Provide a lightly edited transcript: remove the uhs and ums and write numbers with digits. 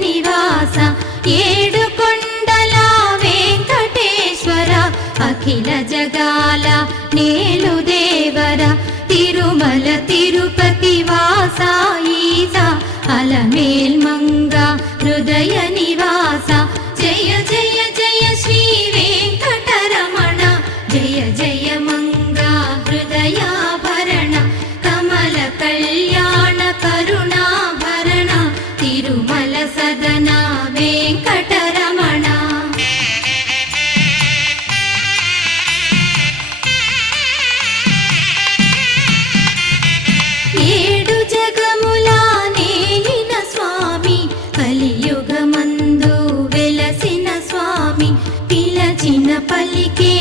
నివాస ఏడు కొండల వెంకటేశ్వర అఖిల జగాల నేలు దేవర తిరుమల తిరుపతి వాస ఈస అలమేల్ మంగ హృదయ నివాస జయ జయ జయ శ్రీ వెంకటరమణ జయ జయ మంగ హృదయాభరణ కమల కళ్యాణ కరుణాభరణ తిరుమల సదన వెంకటరమణ. ఏడు జగముల నేలిన స్వామి కలియుగమందు వెలసిన స్వామి పిలచిన పలికే